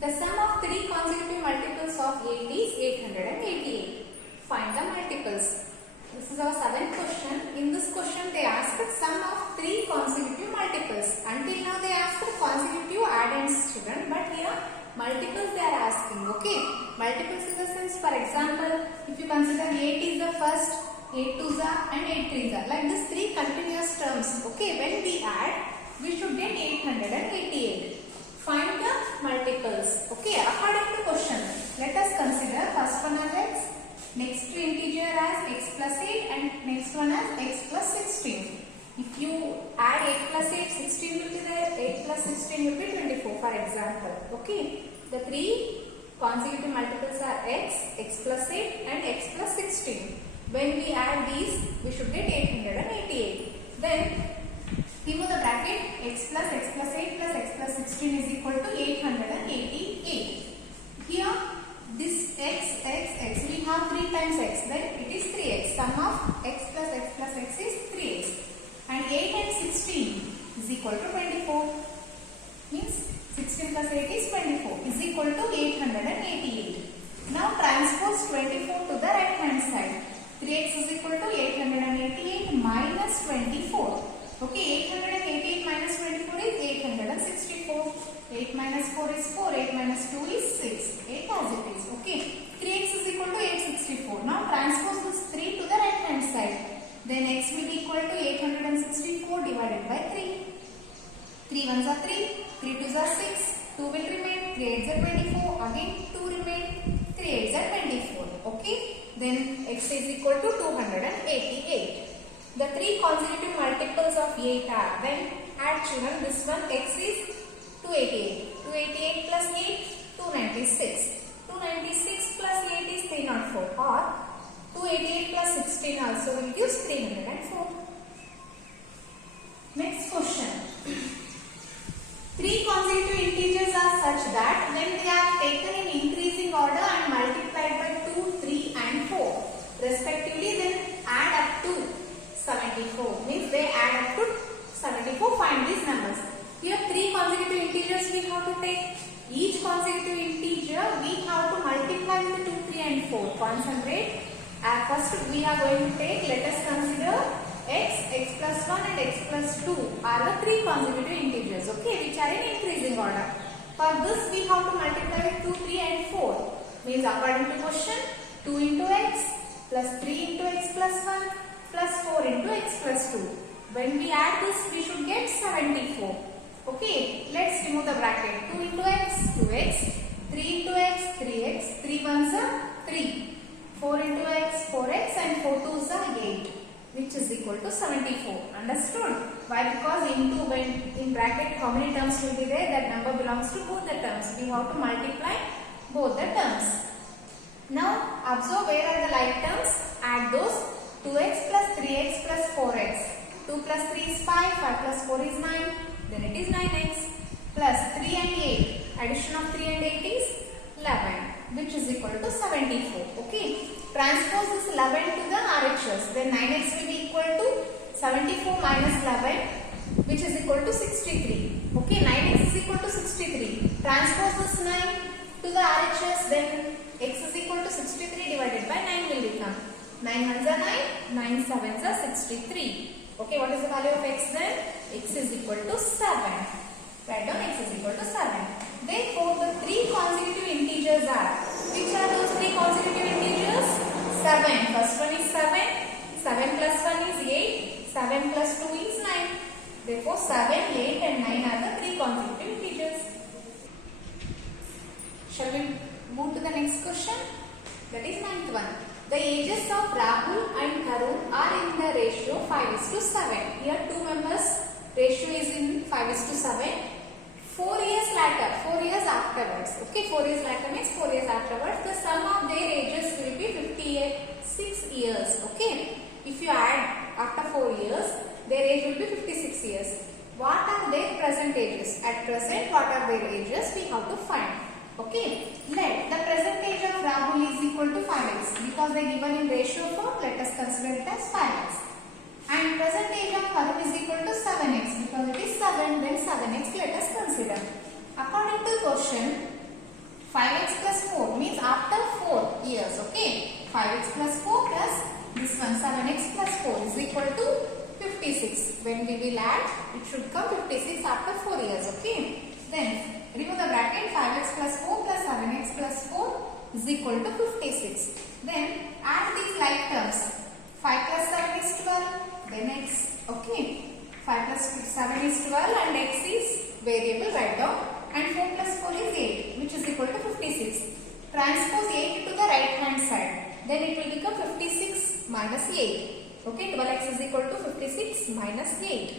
The sum of three consecutive multiples of 8 is 888. Find the multiples. This is our seventh question. In this question, they asked sum of three consecutive multiples. Until now, they asked consecutive add-ins, children, but here multiples they are asking. Okay, multiples in the sense, for example, if you consider 8 is the first, 8 twos are and 8 threes are, like this three continuous terms. Okay, when we add, we should get 888. Find the multiples. Okay, according to question, let us consider first one as x, next integer as x plus 8 and next one as x plus 16. If you add 8 plus 8, 16 will be there, 8 plus 16 will be 24 for example. Okay, the three consecutive multiples are x, x plus 8 and x plus 16. When we add these, we should get 888. Then remove the bracket, x plus 8 plus x plus 16 is equal to 888. Here this x, we have 3 times x, then it is 3x. Sum of x plus x is 3x. And 8 and 16 is equal to 24. Means 16 plus 8 is 24 is equal to 888. Now transpose 24 to the right hand side. 3x is equal to 888 minus 24. Okay, 888 minus 24 is 864. 8 minus 4 is 4. 8 minus 2 is 6. 8 as it is. Okay, 3x is equal to 864. Now transpose this 3 to the right hand side. Then x will be equal to 864 divided by 3. 3 ones are 3. 3 twos are 6. 2 will remain. 3 eights are 24. Again 2 remain. 3 eights are 24. Okay. Then x is equal to 288. The three consecutive multiples of 8 are, then add children, this one x is 288. 288 plus 8, 296. 296 plus 8 is 304, or 288 plus 16 also will give 304. Next question. Three consecutive integers are such that when they are taken in increasing order and multiplied by 2, 3 and 4 respectively, then add up to 74. Means they add up to 74. Find these numbers. Here three consecutive integers we have to take. Each consecutive integer we have to multiply with 2, 3 and 4. Concentrate. First we are going to take, let us consider x plus 1 and x plus 2 are the three consecutive integers. Okay, which are in increasing order. For this we have to multiply with 2, 3 and 4. Means according to question, 2 into x plus 3 into x plus 1 plus 4 into x plus 2. When we add this, we should get 74. Okay, let's remove the bracket. 2 into x, 2x, 3 into x, 3x, 3 ones are 3, 4 into x, 4x and 4 twos are 8, which is equal to 74. Understood? Why? Because into, when in bracket how many terms will be there, that number belongs to both the terms. We have to multiply both the terms. Now observe where are the like terms, add those. 2x plus 3x plus 4x. 2 plus 3 is 5, 5 plus 4 is 9, then it is 9x. Plus 3 and 8, addition of 3 and 8 is 11, which is equal to 74. Okay, transpose this 11 to the RHS, then 9x will be equal to 74 minus 11, which is equal to 63. Okay, 9x is equal to 63. Transpose this 9 to the RHS, then x is equal to 63 divided by 9 will become 9 ones are 9, 9 sevens are 63. Okay, what is the value of x then? X is equal to 7. Write down x is equal to 7. Therefore, the three consecutive integers are, which are those three consecutive integers? 7. First one is 7. 7 plus 1 is 8. 7 plus 2 is 9. Therefore, 7, 8 and 9 are the three consecutive integers. Shall we move to the next question? That is 9th one. The ages of Rahul and Karun are in the ratio 5:7. Here two members ratio is in 5:7. 4 years later, 4 years afterwards. Okay, 4 years later means 4 years afterwards. The sum of their ages will be 56 years. Okay, if you add after 4 years, their age will be 56 years. What are their present ages? At present, what are their ages? We have to find. Okay, let the present age of Rahul is equal to 5x because they given in ratio form. Let us consider it as 5x. And present age of Karun is equal to 7x because it is 7. Then 7x let us consider. According to question, When we will add, it should come 56 after 4 years. Okay. Then remove the bracket. 5x plus 4 plus 7x plus 4 is equal to 56. Then add these like terms. 5 plus 7 is 12. Then x. Okay. 5 plus 7 is 12 and x is variable, write down. And 4 plus 4 is 8, which is equal to 56. Transpose 8 to the right hand side. Then it will become 56 minus 8. Okay, 12x is equal to 56 minus 8.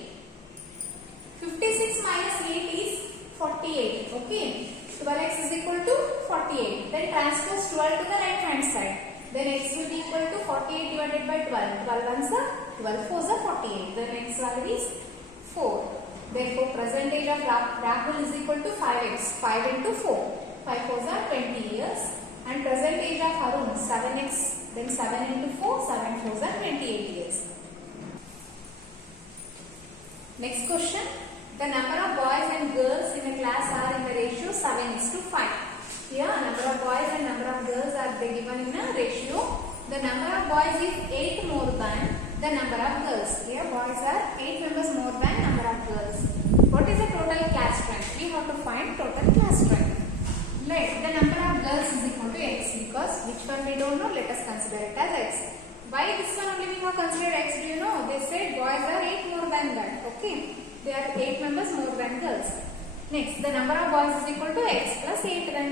56 minus 8 is 48. Okay, 12x is equal to 48. Then transpose 12 to the right hand side. Then x will be equal to 48 divided by 12. 12 ones are 12 fours are 48. The next value is 4. Therefore, percentage of Rahul is equal to 5x. 5 into 4. 5 fours are 20 years. And percentage of Arun 7x. Then 7 into 4. 7 fours are 28 years. Next question. The number of boys and girls in a class are in the ratio 7:5. Here, number of boys and number of girls are given in a ratio. The number of boys is 8 more than the number of girls. Here, boys are 8 members more than number of girls. What is the total class strength? We have to find total class strength. Let the number of girls is equal to x, because which one we don't know, let us consider it as x. Why this one only we have considered x? Do you know? They said boys are 8 more than that. Okay. They are 8 members more than girls. Next, the number of boys is equal to x plus 8 then.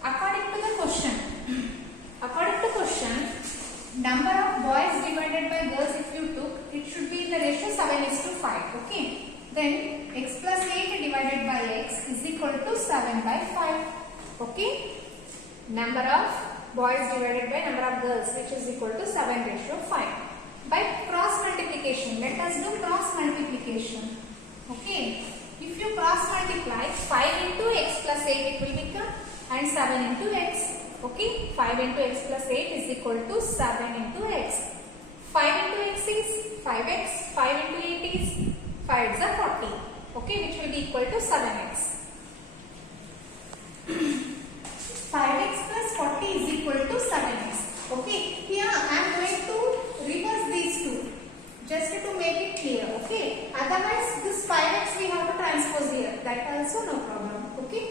According to the question, number of boys divided by girls if you took, it should be in the ratio 7:5. Okay. Then x plus 8 divided by x is equal to 7/5. Okay. Number of boys divided by number of girls, which is equal to 7:5. By cross multiplication, let us do cross multiplication. Okay. If you cross multiply 5 into x plus 8, it will become, and 7 into x. Okay. 5 into x plus 8 is equal to 7 into x. 5 into x is 5x. 5 into 8 is 5 is 40. Okay. Which will be equal to 7x. 5x plus 40 is equal to 7x. Okay. Here I am going to reverse these two, just to make it clear. Okay. Otherwise, this 5x we have to transpose here. That also no problem. Okay.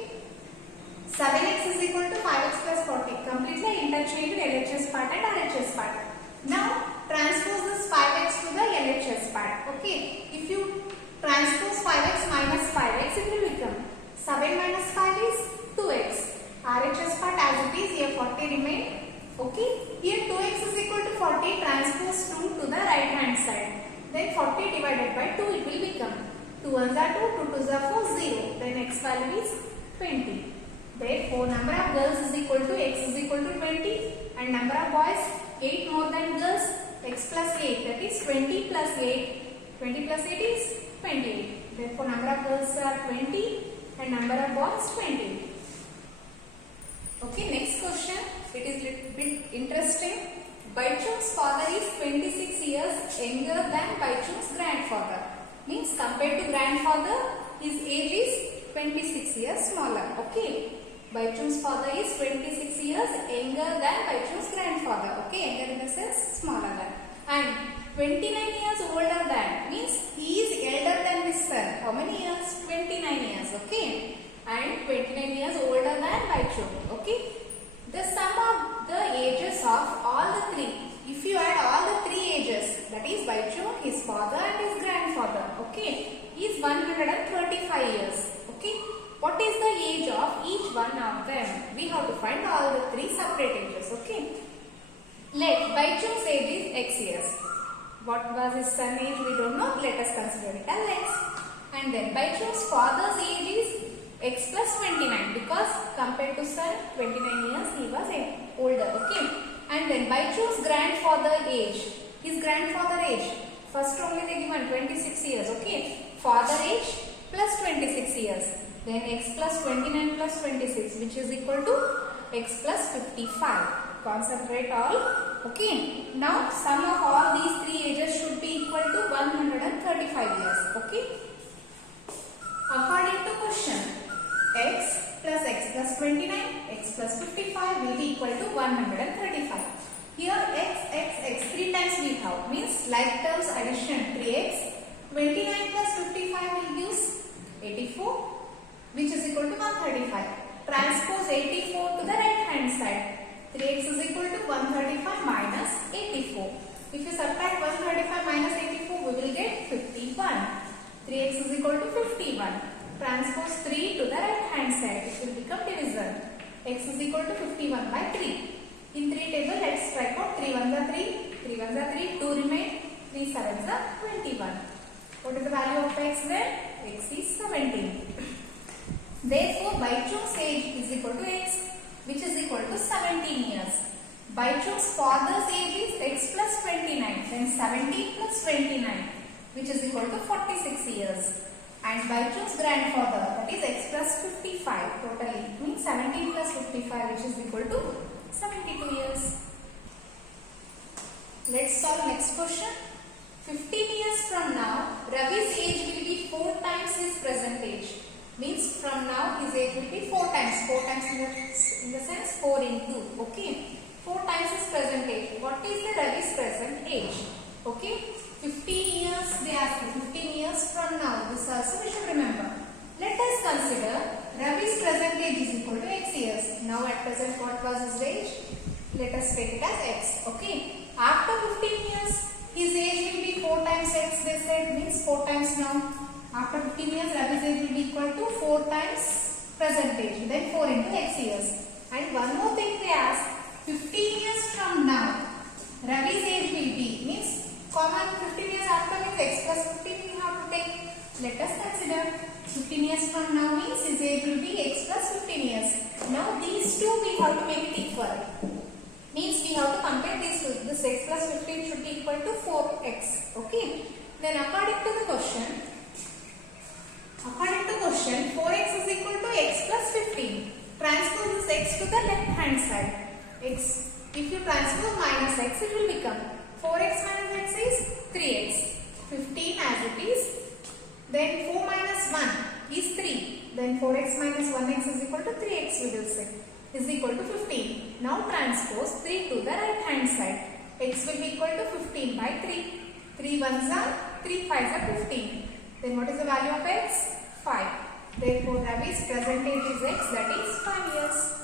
7x is equal to 5x plus 40. Completely interchanged LHS part and RHS part. Now transpose this 5x to the LHS part. Okay. If you transpose 5x minus 5x, it will become 7 minus 5 is 2x. RHS part as it is, here 40 remain. Okay. Here 2x is equal to 40. Transpose 2 to the right hand side. Then 40 divided by 2 it will become. 2 ones are 2, 2 twos are 4, 0. Then x value is 20. Therefore, number of girls is equal to x is equal to 20 and number of boys 8 more than girls, x plus 8, that is 20 plus 8. 20 plus 8 is 28. Therefore, number of girls are 20 and number of boys 20. Okay, next question. It is little bit interesting. Baichung's father is 26 years younger than Baichung's grandfather. Means compared to grandfather, his age is 26 years smaller. Okay. Baichung's father is 26 years younger than Baichung's grandfather. Okay, younger in the sense smaller than. And 29 years older than, means he is elder than his son. How many years? 29 years. Okay. And 29 years older than Baichung. Okay. The sum of the ages of all the three. If you add all the three ages, that is Baichung, his father and his grandfather. Okay. Is 135 years. Okay. What is the age of each one of them? We have to find all the three separate ages. Okay. Let Baichung's age is x years. What was his son age? We don't know. Let us consider it as x. And then Baichung's father's age is x plus 29, because compared to son 29 years he was older. Okay. And then Baichung's grandfather age. His grandfather age. First only they given 26 years. Okay. Father age plus 26 years. Then x plus 29 plus 26, which is equal to x plus 55. Concentrate all. Okay. Now sum of all these three ages should be equal to 135 years. Okay. According to question, x plus 29, x plus 55 will be equal to 135. Here x, 3 times we have, means like terms addition 3x 29 plus 55 will give 84, which is equal to 135. Transpose 84 to the right hand side. 3x is equal to 135 minus 84. If you subtract 135 minus 84, we will get 51. 3x is equal to 51. Transpose 3 to the right hand side. It will become division. X is equal to 51 by 3. In 3 table, let's strike out 3 1s are 3, 3 1s are 3, 2 remain, 3 7s are 21. What is the value of x then? X is 17. Therefore, Baichung's age is equal to x, which is equal to 17 years. Baichung's father's age is x plus 29, then 17 plus 29, which is equal to 46 years. And Baichung's grandfather, that is x plus 55 totally, means 17 plus 55, which is equal to 72 years. Let's solve next question. 15 years from now, Ravi's age will be 4 times his present age. Means from now his age will be 4 times. 4 times in the sense 4 into. Okay. 4 times his present age. What is the Ravi's present age? Okay. 15 years they ask you. 15 years from now. This also we should remember. Let us consider Ravi's present age is equal to x years. Now at present what was his age? Let us take it as x. Okay. After 15 years, his age will be 4 times x, they said, means 4 times now. After 15 years, Ravi's age will be equal to 4 times present age, then 4 into x years. And one more thing they ask, 15 years from now, Ravi's age will be, means common 15 years after means x plus 15 we have to take. Let us consider 15 years from now means his age will be x plus 15 years. Now these two we have to make it equal. Means we have to compare these two. This x plus 15 should be equal to 4x. Okay. Then according to the question, 4x is equal to x plus 15. Transpose this x to the left hand side. X. If you transpose minus x, it will become 4x minus x is 3x. 15 as it is. Then 4 minus 1 is 3. Then 4x minus 1x is equal to 3x we will say. Is equal to 15. Now transpose 3 to the right hand side. X will be equal to 15 by 3. 3 1s are 3 5s are 15. Then what is the value of x? 5. Therefore Ravi's present age is x, that is 5 years.